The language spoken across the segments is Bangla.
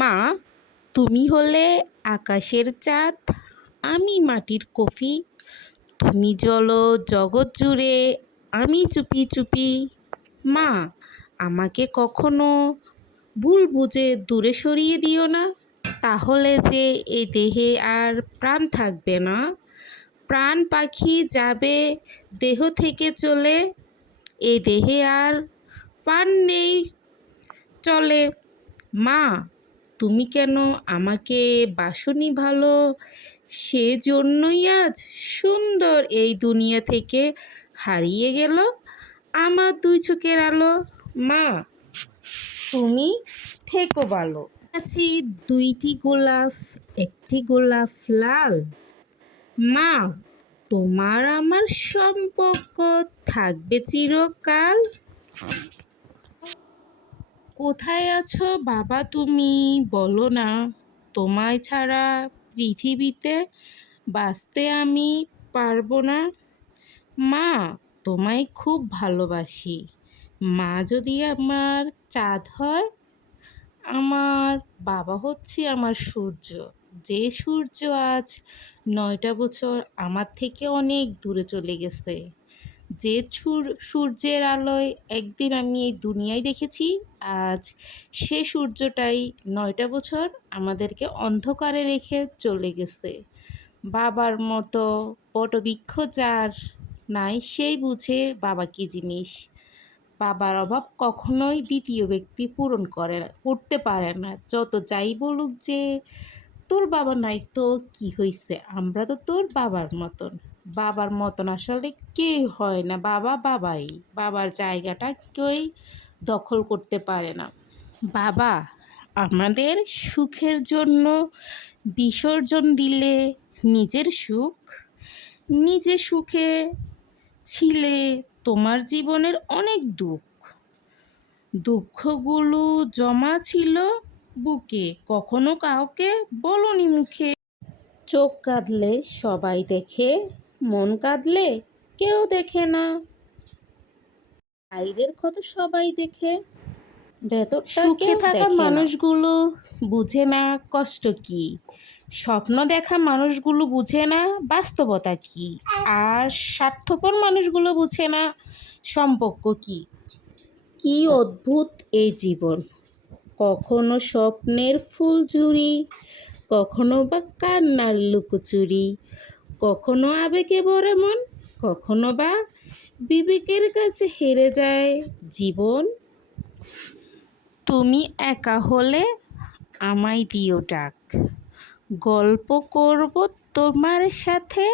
মা, তুমি হলে আকাশের চাঁদ, আমি মাটির কফি। তুমি চলো জগৎ জুড়ে, আমি চুপি চুপি। মা, আমাকে কখনো ভুল বুঝে দূরে সরিয়ে দিও না, তাহলে যে এই দেহে আর প্রাণ থাকবে না। প্রাণ পাখি যাবে দেহ থেকে চলে, এ দেহে আর প্রাণ নেই চলে। মা, তুমি কেন আমাকে বাসনি ভালো, সেজন্যই আজ সুন্দর এই দুনিয়া থেকে হারিয়ে গেল আমার দুই চোখের আলো। মা, তুমি থেকো ভালো। আছি দুইটি গোলাপ, একটি গোলাপ লাল। মা, তোমার আমার সম্পর্ক থাকবে চিরকাল। কোথায় আছো বাবা তুমি, বলো না। তোমায় ছাড়া পৃথিবীতে বাঁচতে আমি পারবো না। মা, তোমায় খুব ভালোবাসি। মা যদি আমার চাঁদ হয়, আমার বাবা হচ্ছে আমার সূর্য। যে সূর্য আজ 9টা বছর আমার থেকে অনেক দূরে চলে গেছে। যে সূর্যের আলোয় একদিন আমি এই দুনিয়ায় দেখেছি, আজ সে সূর্যটাই 9টা বছর আমাদেরকে অন্ধকারে রেখে চলে গেছে। বাবার মতো বটবৃক্ষ যার নাই, সেই বুঝে বাবা কী জিনিস। বাবার অভাব কখনোই দ্বিতীয় ব্যক্তি পূরণ করতে পারে না। যত যাই বলুক যে তোর বাবা নাই তো কি হয়েছে, আমরা তো তোর বাবার মতন। বাবার মতন আসলে কেউ হয় না, বাবা বাবাই। বাবার জায়গাটা কেউই দখল করতে পারে না। বাবা আমাদের সুখের জন্য বিসর্জন দিলে নিজের সুখ, নিজে সুখে ছিলে তোমার জীবনের অনেক দুঃখগুলো জমা ছিল বুকে, কখনো কাউকে বলনি মুখে। চোখ কাঁদলে সবাই দেখে, মন কাঁদলে কেউ দেখে না। বাইরের ক্ষত সবাই দেখে, ভেতরটা সুখে থাকা মানুষগুলো বুঝে না কষ্ট কি। স্বপ্ন দেখা মানুষগুলো বুঝে না বাস্তবতা কি। আর স্বার্থপর মানুষগুলো বুঝে না সম্পর্ক কি। কি অদ্ভুত এই জীবন, কখনো স্বপ্নের ফুলঝুরি, কখনো বা কান্নার লুকোচুরি, কখনো আবেগে ভরা মন, কখনো বা বিবেকের কাছে হেরে যায় জীবন। তুমি একা হলে আমায় দিও ডাক, গল্প করব তোমার সাথে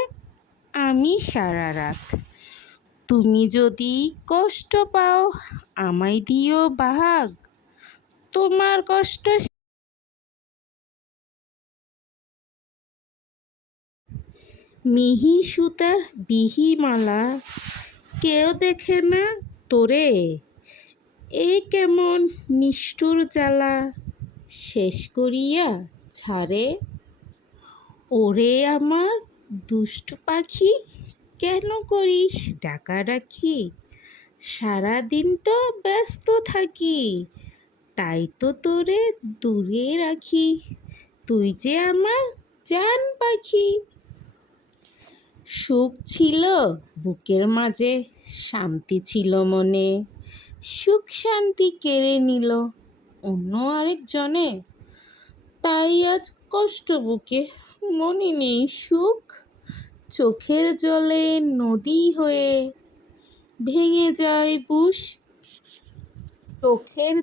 আমি সারা রাত। তুমি যদি কষ্ট পাও আমায় দিও ভাগ, তোমার কষ্ট। মিহি সুতার বিহি মালা, কেউ দেখে না তোরে, এ কেমন নিষ্ঠুর জ্বালা, শেষ করিয়া ছাড়ে। ওরে আমার দুষ্টু পাখি, কেন করিস ডাকাডাকি, সারাদিন তো ব্যস্ত থাকি, তাই তো তোরে দূরে রাখি। তুই যে আমার জান পাখি। সুখ ছিল বুকের মাঝে, শান্তি ছিল মনে, সুখ শান্তি কেড়ে নিল অন্য আরেকজনে। তাই আজ কষ্ট বুকে, মনে নেই সুখ। চোখের জলে নদী হয়ে ভেঙে যায় বুশ, চোখের